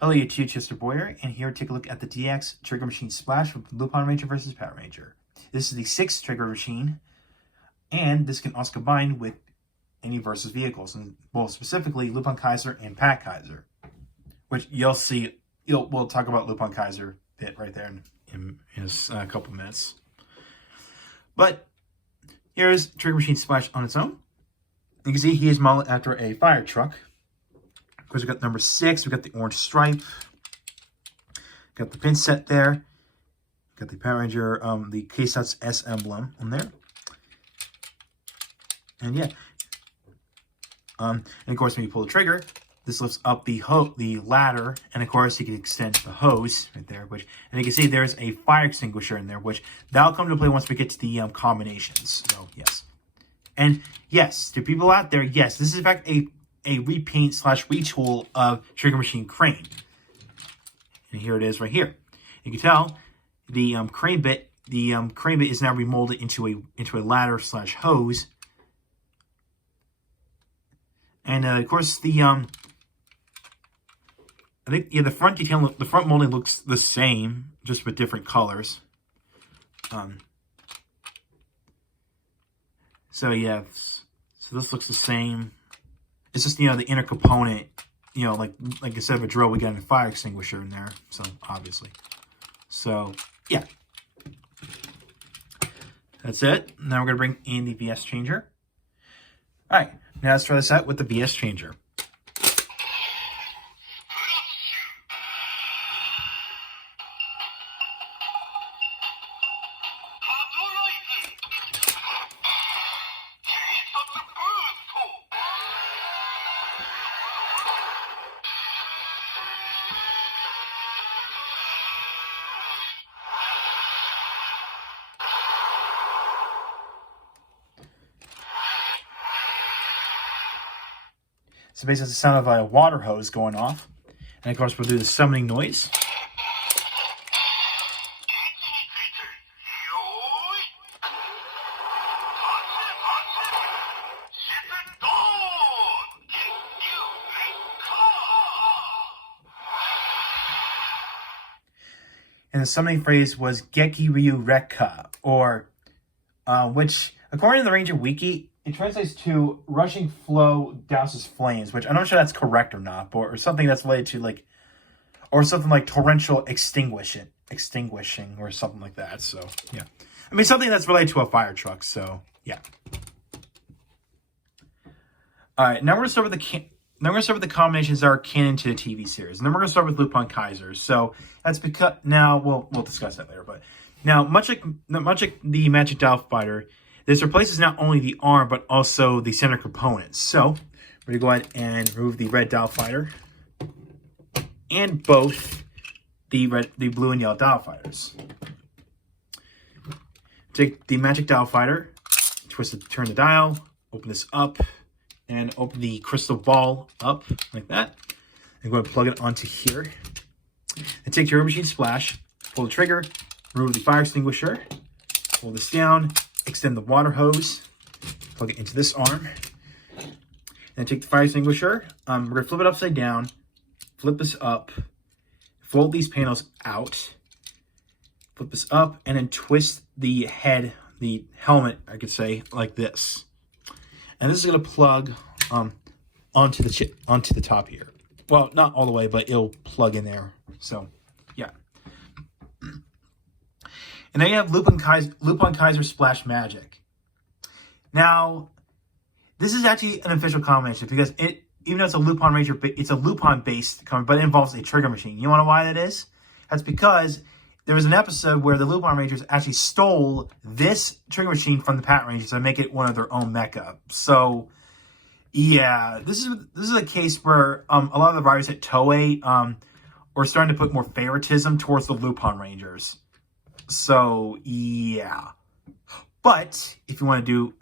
Hello YouTube, Chester Boyer, and here to take a look at the DX Trigger Machine Splash with Lupinranger versus Patranger. This is the 6th Trigger Machine, and this can also combine with any versus vehicles, and well, specifically Lupinrainger and Patranger, which you'll see. We'll talk about Lupinrainger a bit right there in a couple minutes. But here's Trigger Machine Splash on its own. You can see he is modeled after a fire truck. Of course, we got number 6. We got the orange stripe. Got the pin set there. Got the Patranger, the KSUT's S emblem on there. And yeah. And of course, when you pull the trigger, this lifts up the ladder, and of course, you can extend the hose right there. And you can see there's a fire extinguisher in there, which that'll come to play once we get to the combinations. So yes. And yes, to people out there, yes, this is in fact a repaint / retool of Trigger Machine Crane. And here it is right here. You can tell the crane bit is now remolded into a ladder / hose. And of course I think the front detail, the front molding looks the same, just with different colors. So yeah, so this looks the same. It's just, the inner component, like instead of a drill, we got a fire extinguisher in there. So, obviously. So, yeah. That's it. Now we're going to bring in the VS changer. All right. Now let's try this out with the VS changer. So basically, it's the sound of a water hose going off. And of course, we'll do the summoning noise. And the summoning phrase was Geki Ryu Rekka, or which, according to the Ranger Wiki, it translates to rushing flow douses flames, which I'm not sure that's correct or not, or something that's related to or something like torrential extinguishing or something like that. So yeah, I mean something that's related to a fire truck. So yeah. All right, now we're gonna start with the combinations that are canon to the TV series, and then we're gonna start with Lupinrainger. So that's because now we'll discuss that later. But now, much like the Magic Dial Fighter, this replaces not only the arm, but also the center components. So, we're going to go ahead and remove the red dial fighter and both the blue and yellow dial fighters. Take the Magic Dial Fighter, turn the dial, open this up, and open the crystal ball up like that. And go ahead and plug it onto here. And take your machine splash, pull the trigger, remove the fire extinguisher, pull this down, extend the water hose, plug it into this arm, and take the fire extinguisher. We're going to flip it upside down, flip this up, fold these panels out, flip this up, and then twist the head, the helmet, I could say, like this. And this is going to plug onto the top here. Well, not all the way, but it'll plug in there. So, yeah. And then you have Lupinrainger Splash Magic. Now, this is actually an official combination because even though it's a Lupinranger, it's a Lupin-based combination, but it involves a trigger machine. You want to know why that is? That's because there was an episode where the Lupinrangers actually stole this trigger machine from the Patrangers to make it one of their own mecha. So, yeah, this is a case where a lot of the writers at Toei are starting to put more favoritism towards the Lupinrangers. So, yeah. But, if you want to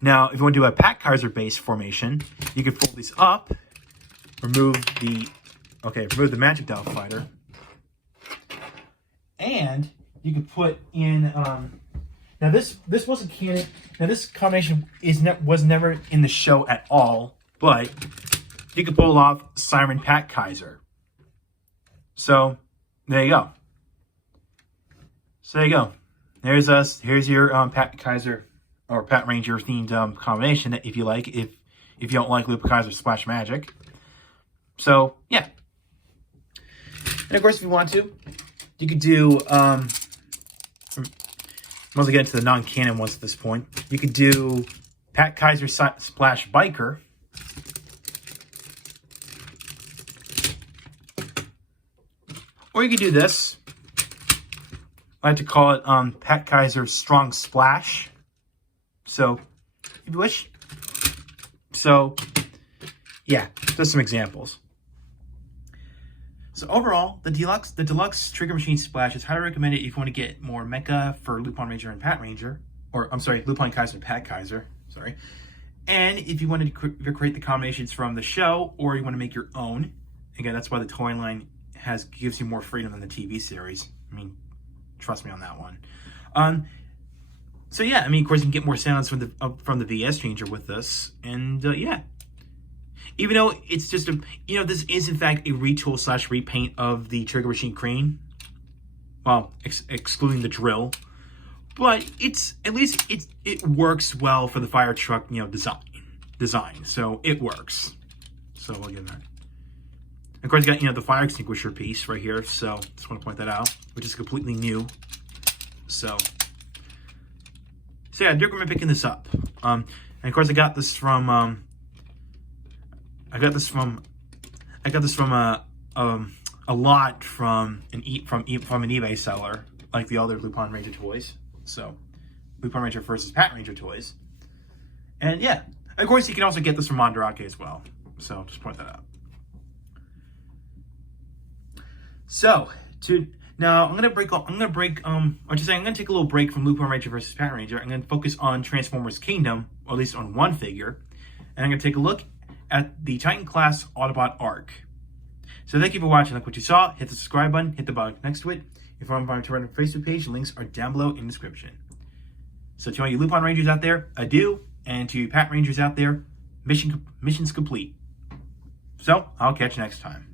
do a Patranger based formation, you can fold these up, remove the Magic Dial Fighter, and you can put in, now this wasn't canon, now this combination was never in the show at all, but you can pull off Siren Patranger. So there you go. So there you go. There's us. Here's your Pat Kaiser or Patranger themed combination that if you like, if you don't like Lupinranger Splash Magic. So yeah. And of course, if you want to, you could do once I get into the non-canon ones at this point, you could do Pat Kaiser Splash Biker. Or you could do this. I like to call it Pat Kaiser Strong Splash. So, if you wish. So, yeah, just some examples. So overall, the deluxe Trigger Machine Splash is highly recommended if you want to get more Mecha for Lupinranger and Patranger. Or, I'm sorry, Lupin Kaiser and Pat Kaiser. Sorry. And if you want to create the combinations from the show, or you want to make your own. Again, that's why the toy line gives you more freedom than the TV series. I mean, trust me on that one. So yeah, I mean, of course, you can get more sounds from the VS changer with this, and yeah. Even though it's just this is in fact a retool / repaint of the Trigger Machine Crane. Well, excluding the drill, but at least it works well for the fire truck design. So it works. So I'll give that. Of course, you got the fire extinguisher piece right here. So just want to point that out, which is completely new. So yeah, I do recommend picking this up. And of course, I got this from a lot from an eBay seller, like the other Lupinranger toys. So Lupinranger versus Patranger toys. And yeah, of course, you can also get this from Mandarake as well. So just point that out. So now I'm gonna take a little break from Lupinranger versus Patranger. I'm gonna focus on Transformers Kingdom, or at least on one figure, and I'm gonna take a look at the Titan class Autobot Arc. So thank you for watching. Like what you saw, hit the subscribe button, hit the button next to it. If you want to find my Facebook page, links are down below in the description. So to all you Lupinrangers out there, adieu, and to you Patrangers out there, mission's complete. So I'll catch you next time.